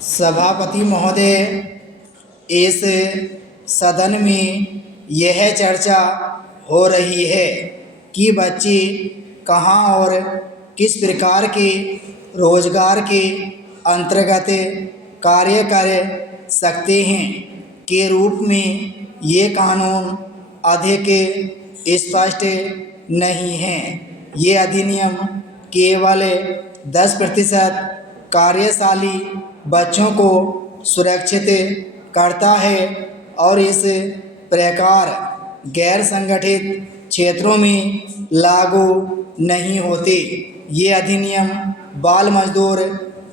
सभापति महोदय, इस सदन में यह चर्चा हो रही है कि बच्चे कहाँ और किस प्रकार के रोजगार के अंतर्गत कार्य कर सकते हैं के रूप में ये कानून अधिक स्पष्ट नहीं है। ये अधिनियम केवल 10% कार्यशाली बच्चों को सुरक्षित करता है और इस प्रकार गैर संगठित क्षेत्रों में लागू नहीं होते। ये अधिनियम बाल मजदूर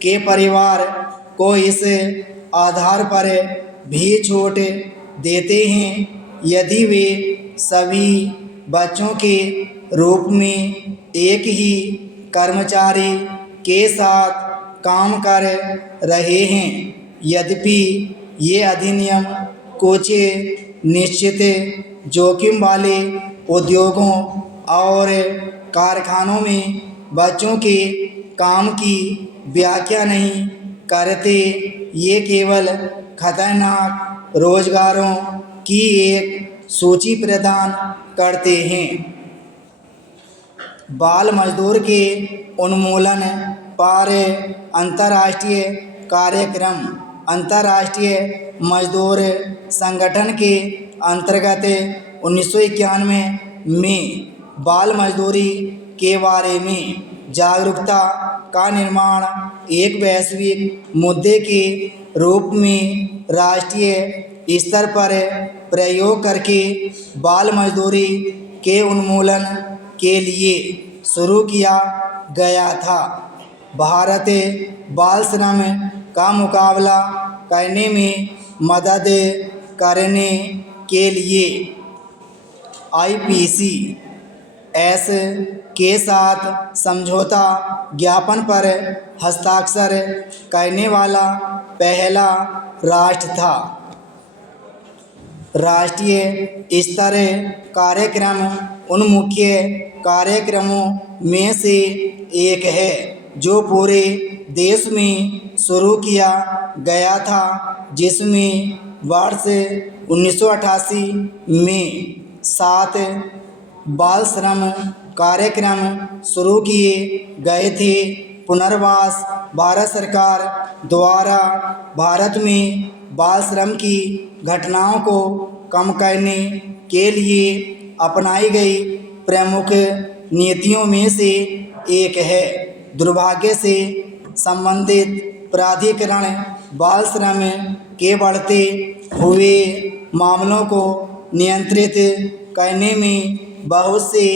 के परिवार को इस आधार पर भी छूट देते हैं यदि वे सभी बच्चों के रूप में एक ही कर्मचारी के साथ काम कर रहे हैं। यद्यपि ये अधिनियम कुछ निश्चित जोखिम वाले उद्योगों और कारखानों में बच्चों के काम की व्याख्या नहीं करते। ये केवल खतरनाक रोजगारों की एक सूची प्रदान करते हैं। बाल मजदूर के उन्मूलन पर अंतर्राष्ट्रीय कार्यक्रम अंतर्राष्ट्रीय मजदूर संगठन के अंतर्गत 1991 में बाल मजदूरी के बारे में जागरूकता का निर्माण एक वैश्विक मुद्दे के रूप में राष्ट्रीय स्तर पर प्रयोग करके बाल मजदूरी के उन्मूलन के लिए शुरू किया गया था। भारत बाल श्रम का मुकाबला करने में मदद करने के लिए IPCS के साथ समझौता ज्ञापन पर हस्ताक्षर करने वाला पहला राष्ट्र था। राष्ट्रीय स्तर कार्यक्रम उन मुख्य कार्यक्रमों में से एक है जो पूरे देश में शुरू किया गया था, जिसमें वर्ष 1988 में 7 बाल श्रम कार्यक्रम शुरू किए गए थे। पुनर्वास भारत सरकार द्वारा भारत में बाल श्रम की घटनाओं को कम करने के लिए अपनाई गई प्रमुख नीतियों में से एक है। दुर्भाग्य से संबंधित प्राधिकरण बाल श्रम के बढ़ते हुए मामलों को नियंत्रित करने में बहुत से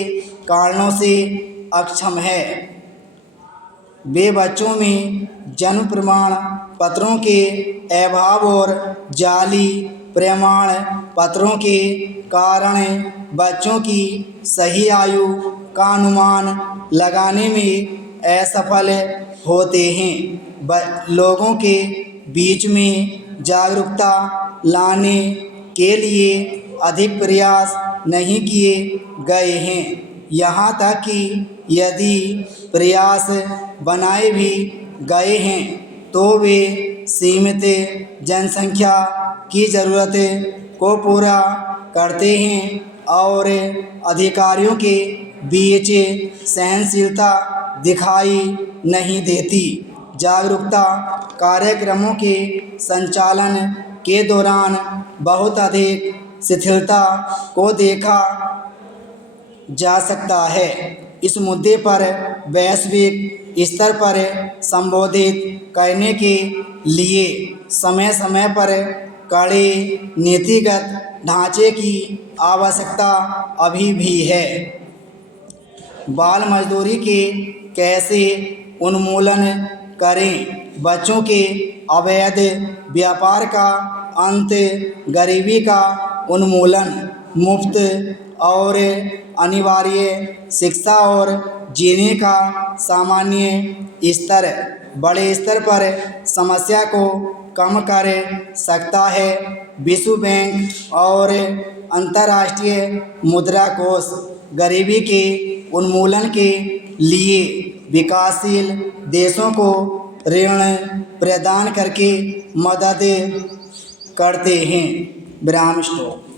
कारणों से अक्षम है। वे बच्चों में जन्म प्रमाण पत्रों के अभाव और जाली प्रमाण पत्रों के कारण बच्चों की सही आयु का अनुमान लगाने में असफल होते हैं। लोगों के बीच में जागरूकता लाने के लिए अधिक प्रयास नहीं किए गए हैं। यहाँ तक कि यदि प्रयास बनाए भी गए हैं तो वे सीमित जनसंख्या की ज़रूरत को पूरा करते हैं और अधिकारियों के बीच सहनशीलता दिखाई नहीं देती। जागरूकता कार्यक्रमों के संचालन के दौरान बहुत अधिक शिथिलता को देखा जा सकता है। इस मुद्दे पर वैश्विक स्तर पर संबोधित करने के लिए समय समय पर कड़े नीतिगत ढांचे की आवश्यकता अभी भी है। बाल मजदूरी के कैसे उन्मूलन करें? बच्चों के अवैध व्यापार का अंत, गरीबी का उन्मूलन, मुफ्त और अनिवार्य शिक्षा और जीने का सामान्य स्तर बड़े स्तर पर समस्या को कम कर सकता है। विश्व बैंक और अंतर्राष्ट्रीय मुद्रा कोष गरीबी के उन्मूलन के लिए विकासशील देशों को ऋण प्रदान करके मदद करते हैं। विराम स्टॉप।